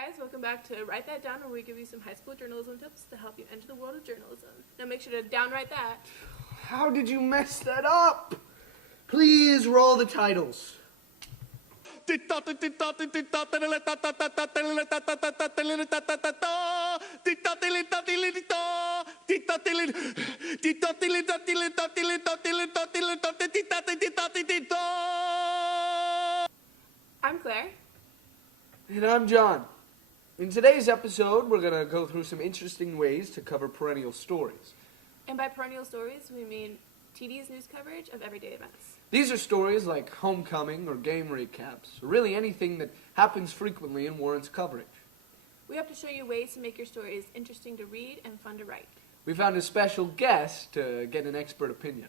guys, welcome back to Write That Down, where we give you some high school journalism tips to help you enter the world of journalism. Now make sure to downwrite that. How did you mess that up? Please roll the titles. I'm Claire. And I'm John. In today's episode, we're going to go through some interesting ways to cover perennial stories. And by perennial stories, we mean TD's news coverage of everyday events. These are stories like homecoming or game recaps, or really anything that happens frequently and warrants coverage. We hope to show you ways to make your stories interesting to read and fun to write. We found a special guest to get an expert opinion.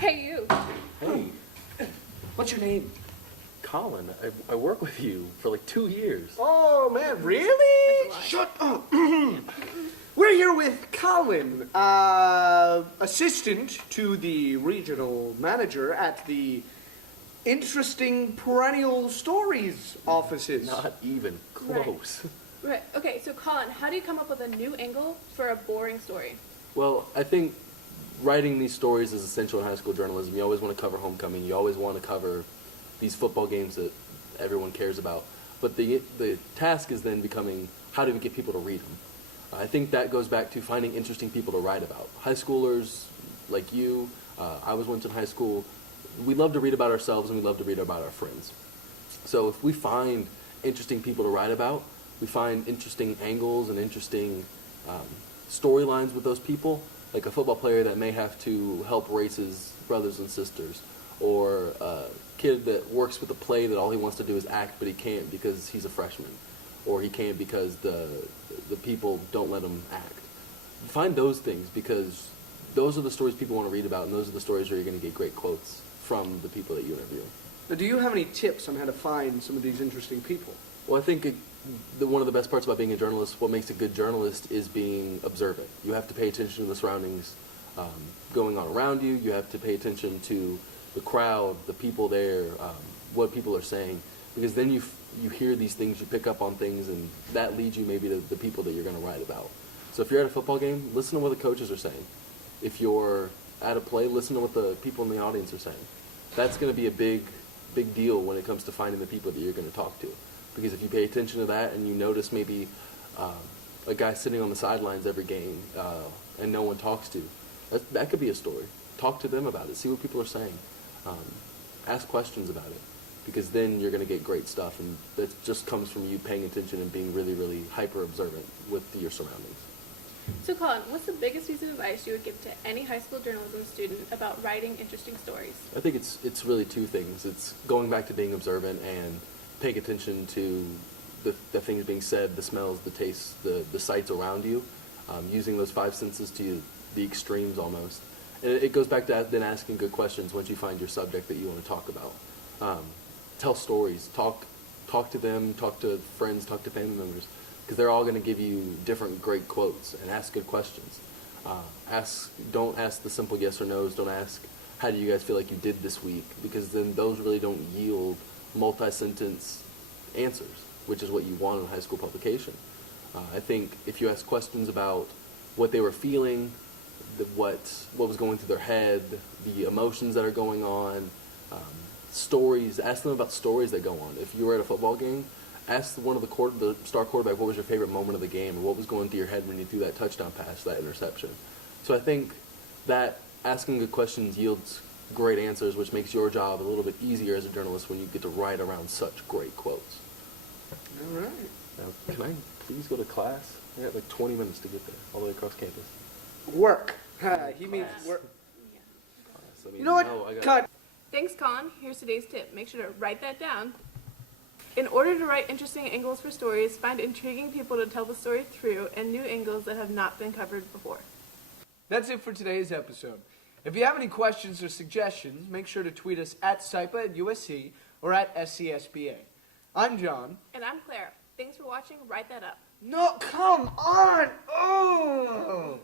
Hey, you. Hey, What's your name? Colin, I work with you for like 2 years. Oh, man, really? Shut up. We're here with Colin, assistant to the regional manager at the Interesting Perennial Stories offices. Not even close. Right. Okay, so Colin, how do you come up with a new angle for a boring story? Well, I think writing these stories is essential in high school journalism. You always want to cover homecoming. You always want to cover these football games that everyone cares about. But the task is then becoming, how do we get people to read them? I think that goes back to finding interesting people to write about. High schoolers like you, I was once in high school, we love to read about ourselves and we love to read about our friends. So if we find interesting people to write about, we find interesting angles and interesting storylines with those people, like a football player that may have to help raise his brothers and sisters, or a kid that works with a play that all he wants to do is act, but he can't because he's a freshman, or he can't because the people don't let him act. Find those things, because those are the stories people want to read about, and those are the stories where you're going to get great quotes from the people that you interview. Now, do you have any tips on how to find some of these interesting people? Well, I think one of the best parts about being a journalist, what makes a good journalist, is being observant. You have to pay attention to the surroundings going on around you. You have to pay attention to the crowd, the people there, what people are saying, because then you hear these things, you pick up on things, and that leads you maybe to the people that you're going to write about. So if you're at a football game, listen to what the coaches are saying. If you're at a play, listen to what the people in the audience are saying. That's going to be a big deal when it comes to finding the people that you're going to talk to. Because if you pay attention to that and you notice maybe a guy sitting on the sidelines every game and no one talks to, that could be a story. Talk to them about it. See what people are saying. Ask questions about it. Because then you're going to get great stuff, and that just comes from you paying attention and being really, really hyper-observant with your surroundings. So Colin, what's the biggest piece of advice you would give to any high school journalism student about writing interesting stories? I think it's really two things. It's going back to being observant and paying attention to the things being said, the smells, the tastes, the sights around you, using those five senses to the extremes almost. And it goes back to then asking good questions once you find your subject that you want to talk about. Tell stories, talk to them, talk to friends, talk to family members, because they're all going to give you different great quotes, and ask good questions. Don't ask the simple yes or no's. Don't ask, how do you guys feel like you did this week? Because then those really don't yield multi-sentence answers, which is what you want in a high school publication. I think if you ask questions about what they were feeling, what was going through their head, the emotions that are going on, stories, ask them about stories that go on. If you were at a football game, ask one of the star quarterback, what was your favorite moment of the game, or what was going through your head when you threw that touchdown pass, that interception. So I think that asking good questions yields great answers, which makes your job a little bit easier as a journalist when you get to write around such great quotes. All right. Now, can I please go to class? I got like 20 minutes to get there, all the way across campus. Work. He means work. Class. You know what? Cut. Thanks, Colin. Here's today's tip. Make sure to write that down. In order to write interesting angles for stories, find intriguing people to tell the story through and new angles that have not been covered before. That's it for today's episode. If you have any questions or suggestions, make sure to tweet us at SIPA at USC or at SCSPA. I'm John. And I'm Claire. Thanks for watching. Write that up. No, come on! Oh!